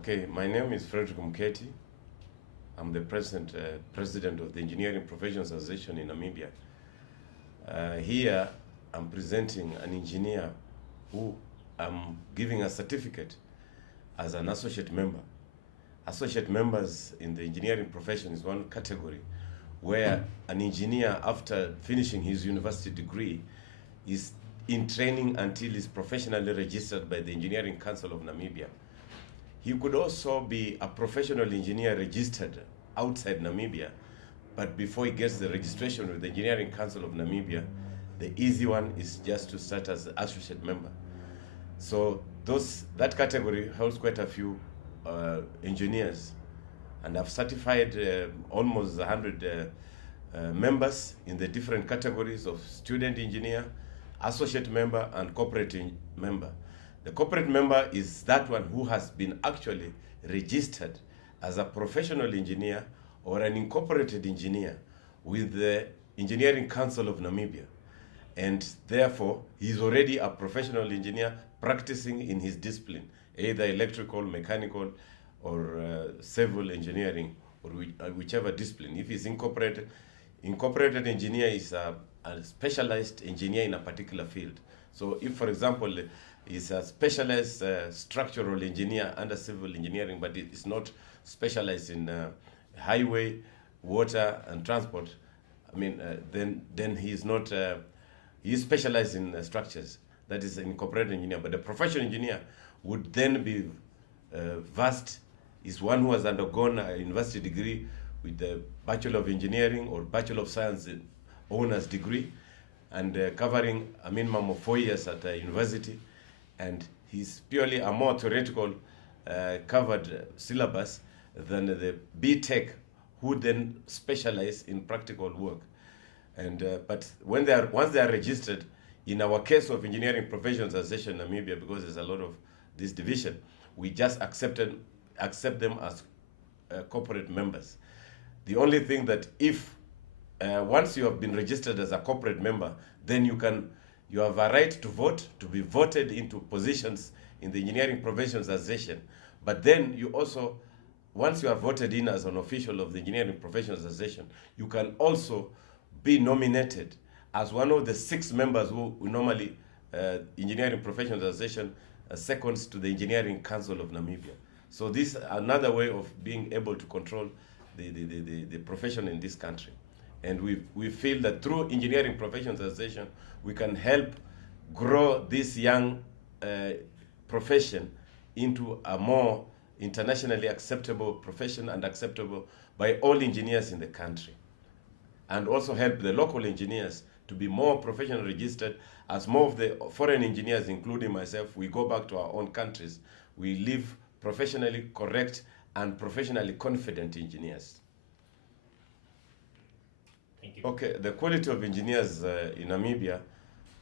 Okay, my name is Frederick Mketi. I'm the president of the Engineering Professions Association in Namibia. Here, I'm presenting an engineer who I'm giving a certificate as an associate member. Associate members in the engineering profession is one category where an engineer, after finishing his university degree, is in training until he's professionally registered by the Engineering Council of Namibia. He could also be a professional engineer registered outside Namibia, but before he gets the registration with the Engineering Council of Namibia, the easy one is just to start as an associate member. So that category holds quite a few engineers, and I've certified almost 100 members in the different categories of student engineer, associate member, and corporate member. The corporate member is that one who has been actually registered as a professional engineer or an incorporated engineer with the Engineering Council of Namibia. And therefore, he's already a professional engineer practicing in his discipline, either electrical, mechanical, or civil engineering, or whichever discipline. If he's incorporated engineer is a specialized engineer in a particular field. So if, for example, he's a specialized structural engineer under civil engineering, but it's not specialized in highway, water, and transport, then he's not, he's specialized in structures. That is an incorporated engineer. But the professional engineer would then be vast, is one who has undergone a university degree with the Bachelor of Engineering or Bachelor of Science honors degree, and covering a minimum of 4 years at a university. And he's purely a more theoretical covered syllabus than the BTech, who then specialize in practical work. And but once they are registered, in our case of Engineering Professions Association in Namibia, because there's a lot of this division, we just accept them as corporate members. The only thing that if once you have been registered as a corporate member, then you have a right to vote, to be voted into positions in the Engineering Professions Association. But then you also, once you are voted in as an official of the Engineering Professions Association, you can also be nominated as one of the 6 members who normally Engineering Professions Association seconds to the Engineering Council of Namibia. So this is another way of being able to control the profession in this country. And we feel that through Engineering Professions Association, we can help grow this young profession into a more internationally acceptable profession and acceptable by all engineers in the country. And also help the local engineers to be more professionally registered, as more of the foreign engineers, including myself, we go back to our own countries. We live professionally correct and professionally confident engineers. Thank you. Okay, the quality of engineers in Namibia,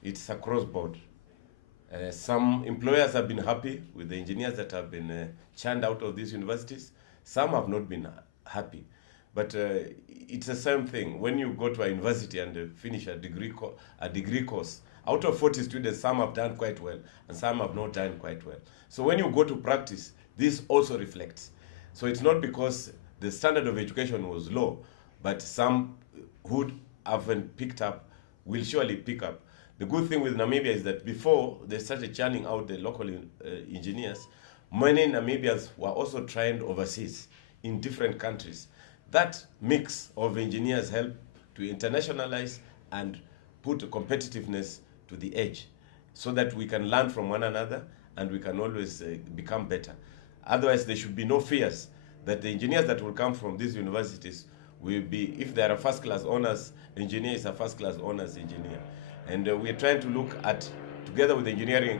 it's across board. Some employers have been happy with the engineers that have been churned out of these universities. Some have not been happy. But it's the same thing. When you go to a university and finish a degree course, out of 40 students, some have done quite well and some have not done quite well. So when you go to practice, this also reflects. So it's not because the standard of education was low, but some who haven't picked up will surely pick up. The good thing with Namibia is that before they started churning out the local engineers, many Namibians were also trained overseas in different countries. That mix of engineers helped to internationalize and put competitiveness to the edge so that we can learn from one another and we can always become better. Otherwise, there should be no fears that the engineers that will come from these universities will be, if they are a first-class honors engineer, is a first-class honors engineer. And we are trying to look at, together with the Engineering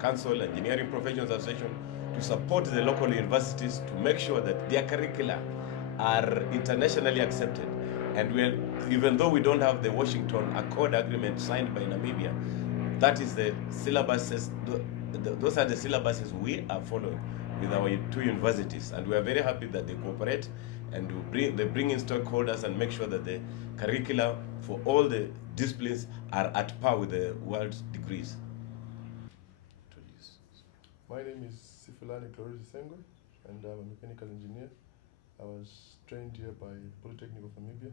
Council, Engineering Professions Association, to support the local universities to make sure that their curricula are internationally accepted. And even though we don't have the Washington Accord agreement signed by Namibia, that is the syllabuses, those are the syllabuses we are following with our 2 universities. And we are very happy that they cooperate and they bring in stakeholders and make sure that the curricula for all the disciplines are at par with the world degrees. My name is Sifulani Clarissa Sengwe. and I'm a mechanical engineer. I was trained here by Polytechnic of Namibia,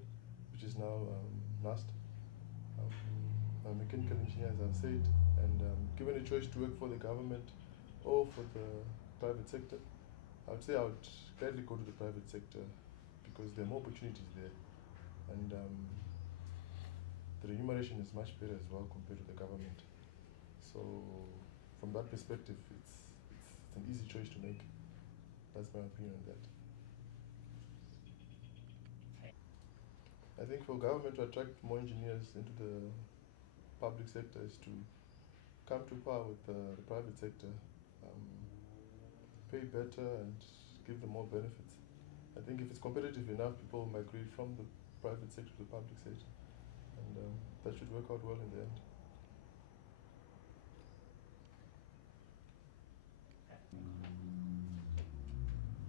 which is now NAST. I'm a mechanical engineer, as I've said, and given a choice to work for the government or for the private sector, I would say I would gladly go to the private sector because there are more opportunities there, and the remuneration is much better as well compared to the government. So from that perspective, it's an easy choice to make. That's my opinion on that. I think for government to attract more engineers into the public sector is to come to power with the private sector, pay better and give them more benefits. I think if it's competitive enough, people migrate from the private sector to the public sector, and that should work out well in the end.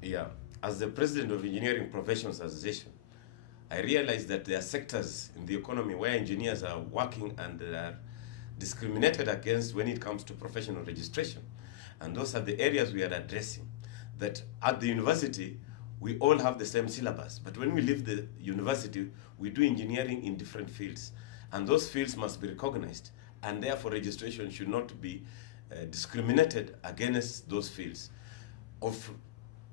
Yeah, as the president of Engineering Professions Association, I realize that there are sectors in the economy where engineers are working and are discriminated against when it comes to professional registration. And those are the areas we are addressing. That at the university, we all have the same syllabus, but when we leave the university, we do engineering in different fields. And those fields must be recognized, and therefore registration should not be discriminated against those fields.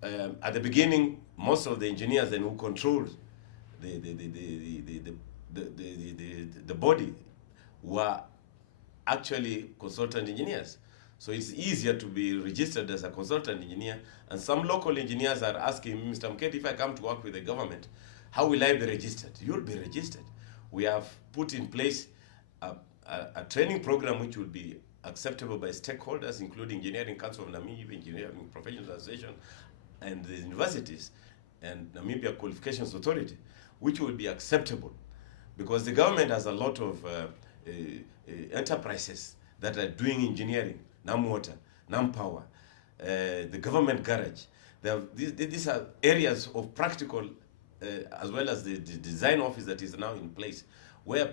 At the beginning, most of the engineers then who controlled the body were actually consultant engineers. So it's easier to be registered as a consultant engineer. And some local engineers are asking me, Mr. Mketi, if I come to work with the government, how will I be registered? You'll be registered. We have put in place a training program which will be acceptable by stakeholders, including Engineering Council of Namibia, Engineering Professionals Association, and the universities, and Namibia Qualifications Authority, which will be acceptable. Because the government has a lot of enterprises that are doing engineering, NamWater, NamPower, the government garage. These are areas of practical, as well as the design office that is now in place, where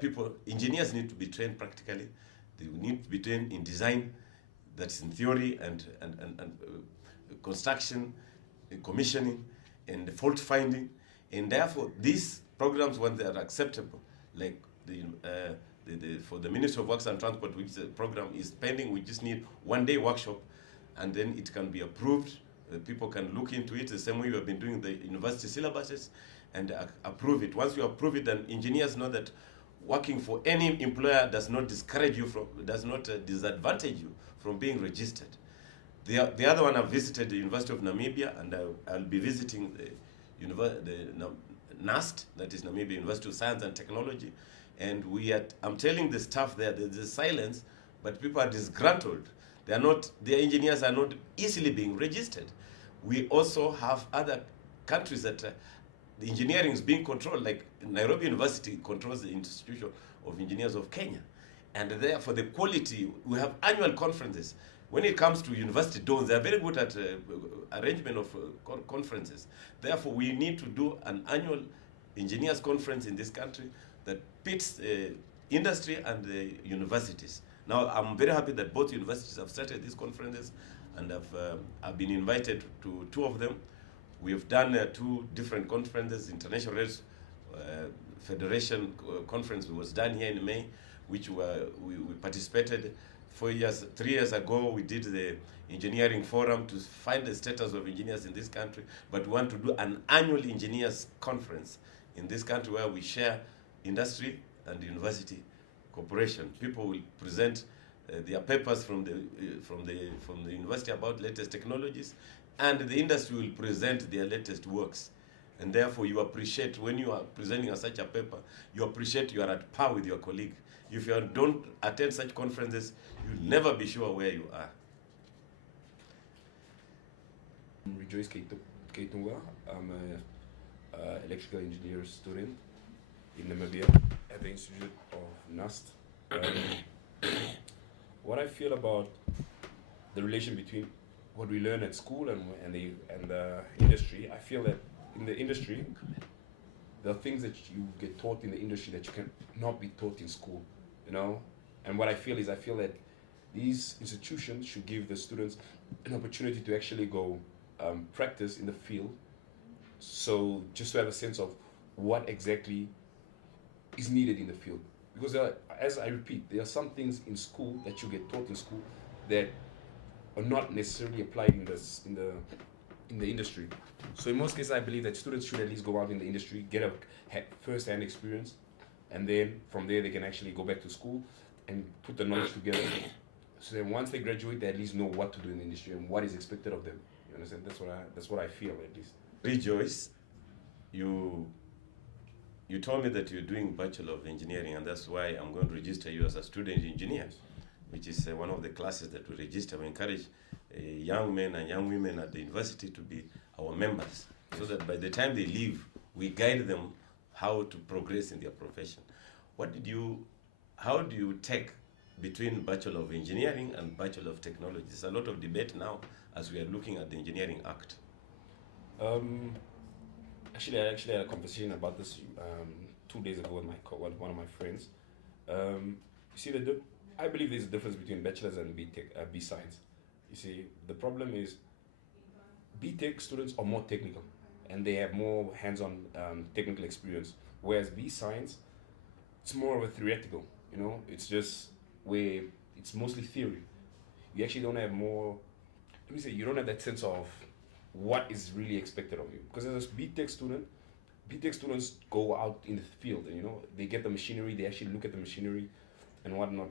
engineers need to be trained practically. They need to be trained in design, that's in theory, and construction, commissioning, and fault finding. And therefore, these programs, when they are acceptable, like for the Ministry of Works and Transport, which the program is pending, we just need one-day workshop, and then it can be approved. People can look into it the same way we have been doing the university syllabuses and approve it. Once you approve it, then engineers know that working for any employer does not discourage you does not disadvantage you from being registered. The other one, I've visited the University of Namibia, and I'll be visiting the NAST, that is Namibia University of Science and Technology. And I'm telling the staff there, there's silence, but people are disgruntled. Their engineers are not easily being registered. We also have other countries that the engineering is being controlled, like Nairobi University controls the Institute of Engineers of Kenya. And therefore, the quality, we have annual conferences. When it comes to university dons, they are very good at arrangement of conferences. Therefore, we need to do an annual engineers conference in this country that pits industry and the universities. Now, I'm very happy that both universities have started these conferences, and I've been invited to two of them. We have done two different conferences. International Rails Federation conference was done here in May, which we participated. 3 years ago, we did the engineering forum to find the status of engineers in this country, but we want to do an annual engineers conference in this country where we share industry and university cooperation. People will present their papers from the university about latest technologies, and the industry will present their latest works. And therefore, you appreciate, when you are presenting such a paper, you appreciate you are at par with your colleague. If you don't attend such conferences, you'll never be sure where you are. Rejoice Keitunga. I'm an electrical engineer student in Namibia at the Institute of NAST. What I feel about the relation between what we learn at school and the industry, I feel that in the industry, there are things that you get taught in the industry that you can not be taught in school, you know? And what I feel that these institutions should give the students an opportunity to actually go practice in the field, so just to have a sense of what exactly is needed in the field. Because as I repeat, there are some things in school that you get taught in school that are not necessarily applied in the industry. So in most cases, I believe that students should at least go out in the industry, get a first-hand experience, and then from there they can actually go back to school and put the knowledge together. So then once they graduate, they at least know what to do in the industry and what is expected of them. You understand? That's what I feel at least. Rejoice, you told me that you're doing Bachelor of Engineering, and that's why I'm going to register you as a student engineer, which is one of the classes that we register. We encourage young men and young women at the university to be our members, so that by the time they leave, we guide them how to progress in their profession. How do you take between Bachelor of Engineering and Bachelor of Technology? There's a lot of debate now as we are looking at the Engineering Act. Actually, I had a conversation about this 2 days ago with one of my friends. You see, I believe there's a difference between bachelor's and BTech, B Science. You see, the problem is BTech students are more technical and they have more hands-on technical experience, whereas B Science, it's more of a theoretical. You know, it's just where it's mostly theory. You actually don't have you don't have that sense of what is really expected of you. Because as a BTech students go out in the field and, you know, they get the machinery, they actually look at the machinery and whatnot.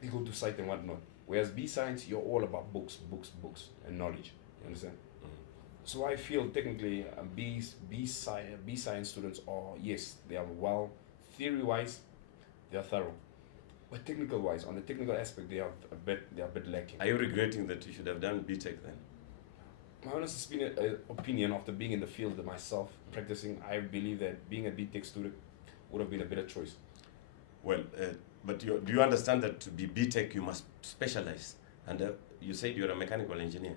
They go to site and whatnot. Whereas B Science, you're all about books and knowledge. You understand? So I feel technically B Science students are, yes, they are well, theory-wise, they are thorough. But technical-wise, on the technical aspect, they are a bit lacking. Are you regretting that you should have done BTech then? My honest opinion, after being in the field myself, practicing, I believe that being a BTech student would have been a better choice. Well, but do you understand that to be BTech, you must specialize? And you said you're a mechanical engineer.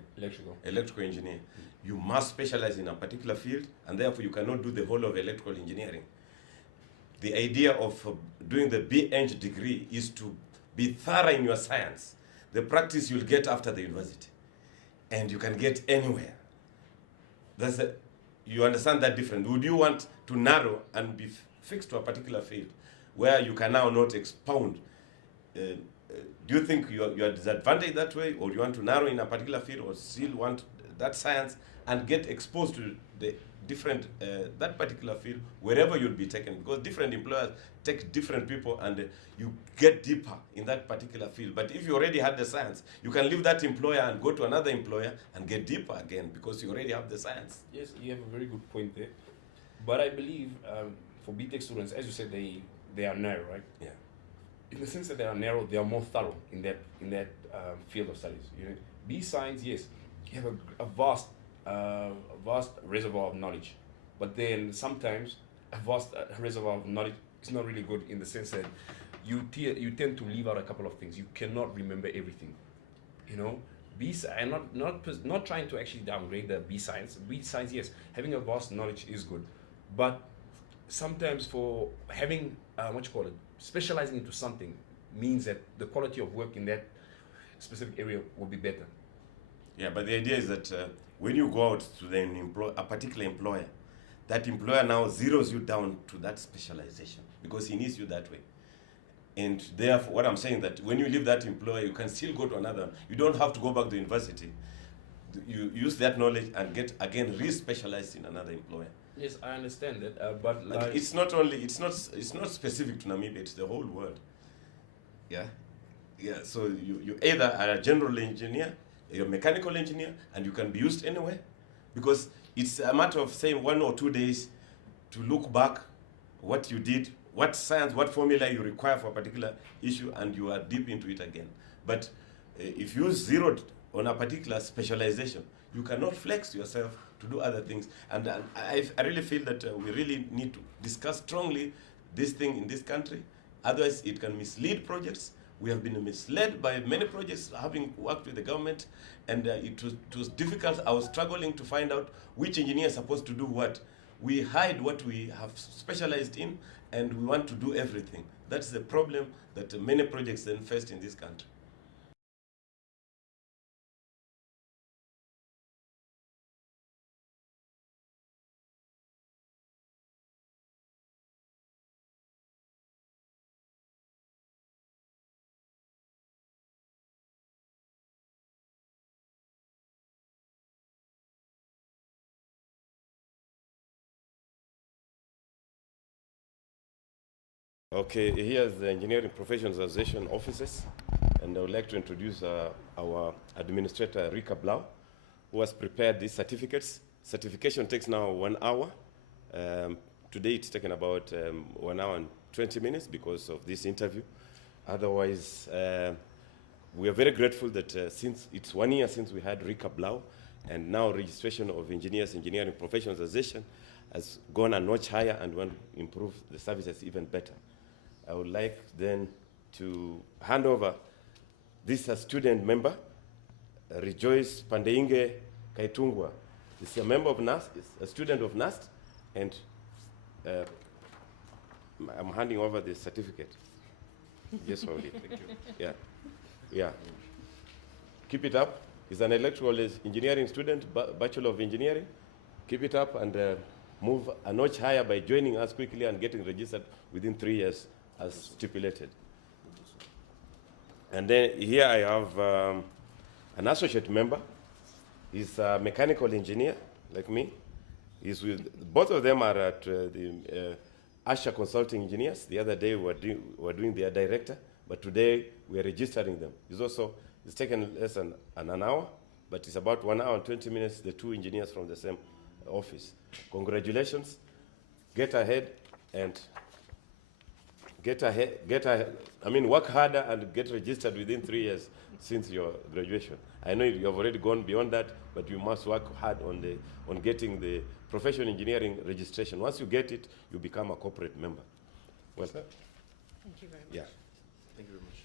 Electrical engineer. You must specialize in a particular field, and therefore you cannot do the whole of electrical engineering. The idea of doing the BEng degree is to be thorough in your science. The practice you'll get after the university. And you can get anywhere. You understand that difference. Would you want to narrow and be fixed to a particular field where you can now not expound? Do you think you are disadvantaged that way, or you want to narrow in a particular field, or still want that science and get exposed to the different that particular field wherever you'll be taken? Because different employers take different people, and you get deeper in that particular field. But if you already had the science, you can leave that employer and go to another employer and get deeper again, because you already have the science. Yes, you have a very good point there. But I believe for BTech students, as you said, they are narrow, right? Yeah. In the sense that they are narrow, they are more thorough in that field of studies. You know, B Science, yes, you have a vast reservoir of knowledge, but then sometimes a vast reservoir of knowledge is not really good, in the sense that you tend to leave out a couple of things. You cannot remember everything. You know, I'm not trying to actually downgrade the B Science. B Science, yes, having a vast knowledge is good, but sometimes for having specializing into something means that the quality of work in that specific area will be better. Yeah, but the idea is that when you go out to a particular employer, that employer now zeroes you down to that specialization because he needs you that way. And therefore, what I'm saying that when you leave that employer, you can still go to another. You don't have to go back to university. You use that knowledge and get again re-specialized in another employer. Yes, I understand that, but like, it's not specific to Namibia. It's the whole world. Yeah. So you either are a general engineer, you're a mechanical engineer, and you can be used anywhere, because it's a matter of saying 1 or 2 days to look back what you did, what science, what formula you require for a particular issue, and you are deep into it again. But if you zeroed on a particular specialization, you cannot flex yourself to do other things. And I really feel that we really need to discuss strongly this thing in this country. Otherwise, it can mislead projects. We have been misled by many projects, having worked with the government, and it was difficult. I was struggling to find out which engineer is supposed to do what. We hide what we have specialized in, and we want to do everything. That's the problem that many projects then face in this country. Okay, here's the Engineering Professions Association offices, and I would like to introduce our administrator, Rika Blau, who has prepared these certificates. Certification takes now 1 hour. Today it's taken about 1 hour and 20 minutes because of this interview. Otherwise, we are very grateful that since it's 1 year since we had Rika Blau, and now registration of Engineering Professions Association has gone a notch higher and want to improve the services even better. I would like then to hand over this student member, Rejoice Pandeinge Kaitungwa. He's a member of NAST, a student of NAST, and I'm handing over the certificate. Yes, hold it. Thank you. Yeah. Yeah. Keep it up. He's an electrical engineering student, Bachelor of Engineering. Keep it up and move a notch higher by joining us quickly and getting registered within 3 years as stipulated. And then here I have an associate member. He's a mechanical engineer, like me. He's with, both of them are at the Asha Consulting Engineers. The other day we were doing their director, but today we are registering them. It's taken less than an hour, but it's about 1 hour and 20 minutes, the two engineers from the same office. Congratulations. Get ahead and work harder and get registered within 3 years since your graduation. I know you have already gone beyond that, but you must work hard on getting the professional engineering registration. Once you get it, you become a corporate member. Well, Thank you very much. yeah. Thank you very much.